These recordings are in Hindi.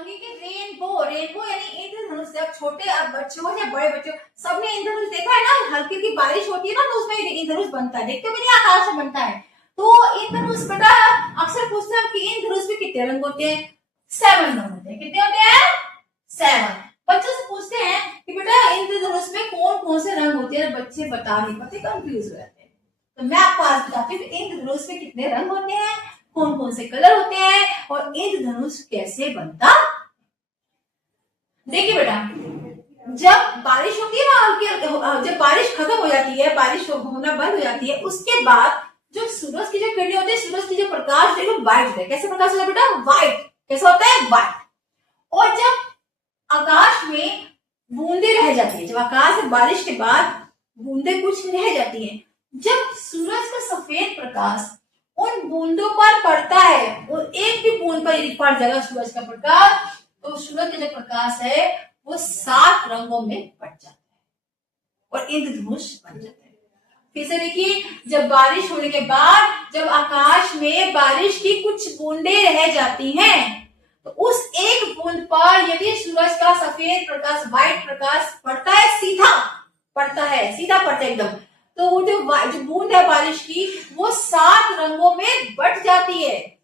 बताऊंगी कि रेनबो रेनबो यानी इंद्रधनुष। जब छोटे बच्चे हो या बड़े बच्चे, सबने इंद्रधनुष देखा है ना, हल्की हल्की बारिश होती है ना तो उसमें इंद्रधनुष बनता है, देखते हो नहीं, आकाश में बनता है। तो इंद्रधनुष बेटा अक्सर पूछते हैं कि इंद्रधनुष में कितने रंग होते हैं? 7 रंग होते हैं। कितने होते हैं? 7। बच्चों से पूछते हैं कि बेटा इंद्रधनुष में कौन कौन से रंग होते हैं, बच्चे बता नहीं पाते, कंफ्यूज हो जाते हैं। तो मैं आपको आज बताती हूँ इंद्रधनुष में कितने रंग होते हैं, कौन कौन से कलर होते हैं और इंद्रधनुष कैसे बनता। देखिए बेटा, जब बारिश होती है ना, जब बारिश खत्म हो जाती है, बारिश होना बंद हो जाती है, उसके बाद जो सूरज की जो किरणें होती है, सूरज की जो प्रकाश है वो व्हाइट होता है। कैसे प्रकाश होता है बेटा? व्हाइट। कैसा होता है? व्हाइट। और जब आकाश में बूंदे रह जाती है, जब आकाश में बारिश के बाद बूंदे कुछ रह जाती हैं, जब सूरज का सफेद प्रकाश उन बूंदों पर पड़ता है, और एक भी बूंद पर यदि पड़ जाएगा सूरज का प्रकाश, तो सूरज का जो प्रकाश है वो 7 रंगों में बट जाता है और इंद्रधनुष बन जाता है। फिर से देखिए, जब बारिश होने के बाद जब आकाश में बारिश की कुछ बूंदे रह जाती हैं, तो उस एक बूंद पर यदि सूरज का सफेद प्रकाश, व्हाइट प्रकाश पड़ता है, सीधा पड़ता है, सीधा पड़ता है एकदम, तो वो जो बूंद है बारिश की वो 7 रंगों में बट जाती है,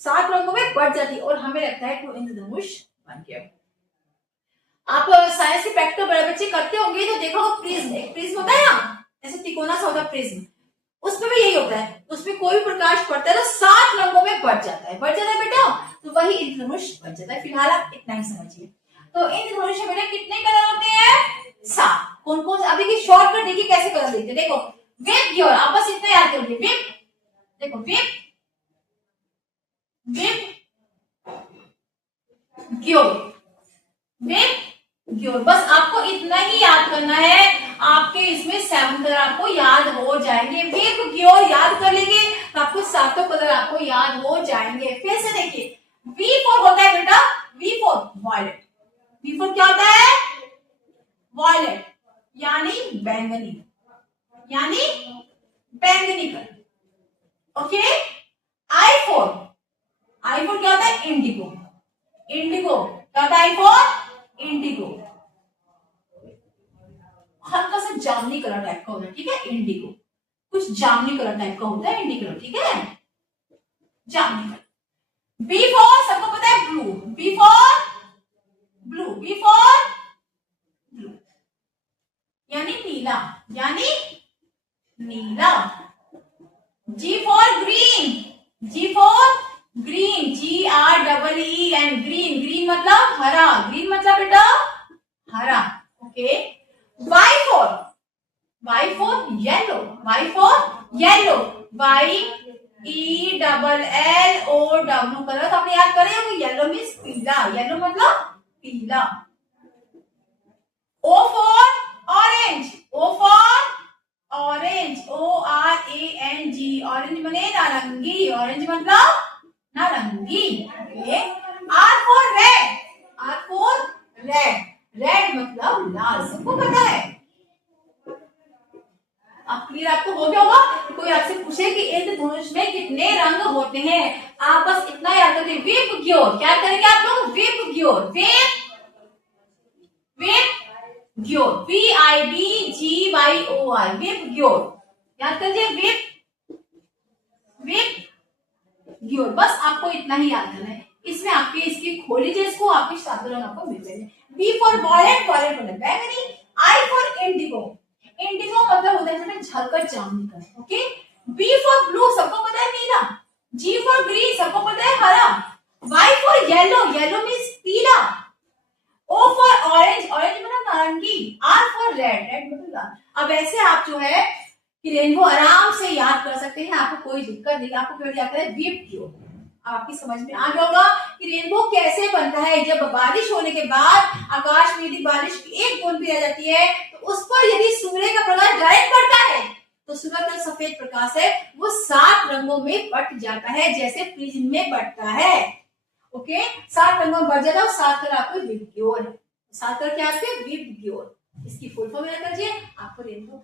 7 रंगों में बट जाती है और हमें लगता है कि वो इंद्रधनुष बन गया। आप साइंस के प्रैक्टिकल बड़े बच्चे करते होंगे तो देखा होगा, प्रिज्म, एक प्रिज्म होता है ना, ऐसे तिकोना सा होता है प्रिज्म, उसमें भी यही होता है, उसमें कोई भी प्रकाश पड़ता है तो 7 रंगों में बट जाता है, बट जाता है बेटा, तो वही इंद्रधनुष बन जाता है। फिलहाल आप इतना ही समझिए। तो इंद्रधनुष में बेटा कितने कलर होते हैं? 7। कौन कौन से? अभी की शॉर्टकट देखिए कैसे कलर देखते हैं। देखो, विप ग्योर, आप बस इतना याद करोगे, विप, देखो विप, विप ग्योर, विप ग्योर, बस आपको इतना ही याद करना है। आपके इसमें 7 कलर आपको याद हो जाएंगे, विप ग्योर याद कर लेंगे तो आपको 7 कलर आपको याद हो जाएंगे। फिर से देखिए, V4 होता है बेटा, V4 वॉयलेट, V4 क्या होता है? वॉयलेट, यानी बैंगनी, यानी बैंगनी कलर। ओके, I4, I4 क्या होता है? इंडिगो, इंडिगो क्या होता है? I4 इंडिगो, हल्का सा जामुनी कलर टाइप का होता है, ठीक है, इंडिगो, कुछ जामुनी कलर टाइप का होता है इंडिगो, ठीक है, जामुनी कलर। B4 सबको पता है, blue, B4 blue, B4 blue, यानी नीला, यानी नीला। G4 green, G4 green, GREEN, green, green मतलब हरा, ग्रीन मतलब बेटा हरा। Okay, Y4, Y4 yellow, Y4 yellow, YELLOW colour तो आपने याद करे, येलो मीन्स पीला, येलो मतलब पीला। O4 orange, O4 orange, ORANG, orange मने नारंगी, ऑरेंज मतलब नारंगी। R4 red, R4 red, red मतलब लाल, सबको पता है। अब क्लियर आपको हो गया होगा। कोई आपसे पूछे कि इंद्रधनुष में कितने रंग होते हैं, आप बस इतना याद करते, विप ग्योर, क्या करेंगे आप लोग? VIBGYOR, VIB, VIBGYOR, VIBGYOR, VIBGYOR, याद करिए, विप, विप ग्योर, बस आपको इतना ही याद करना है। इसमें आपके इसकी खोल लीजिए इसको, आपके 7 रंग आपको मिल जाएंगे। B फॉर वॉयलेट, वॉयलेट मतलब बैंगनी। I फॉर इंडिगो, इंडिगो मतलब होता है झलकत जामुनी colour. Okay, B for blue, सबको पता है नीला। G फॉर ग्रीन, सबको पता है हरा। Y for yellow, yellow means पीला। O फॉर ऑरेंज, ऑरेंज मतलब नारंगी। R फॉर रेड, रेड मतलब लाल। अब ऐसे आप जो है कि रेनबो आराम से याद कर सकते हैं, आपको कोई दिक्कत नहीं, आपको केवल याद करें विप ग्योर। आपकी समझ में आ गया होगा कि रेनबो कैसे बनता है। जब बारिश होने के बाद आकाश में यदि बारिश की एक बूंद भी रह जाती है तो उस पर यदि सूर्य का प्रकाश डायरेक्ट पड़ता है तो सूर्य का सफेद प्रकाश है वो 7 रंगों में बट जाता है, जैसे प्रिज्म में बटता है। ओके, 7 रंगों में बट जाता है और 7 कलर आपको विप ग्योर है। 7 कलर क्या आपके? विप ग्योर। इसकी फुल फॉर्म याद कीजिए, आपको रेनबो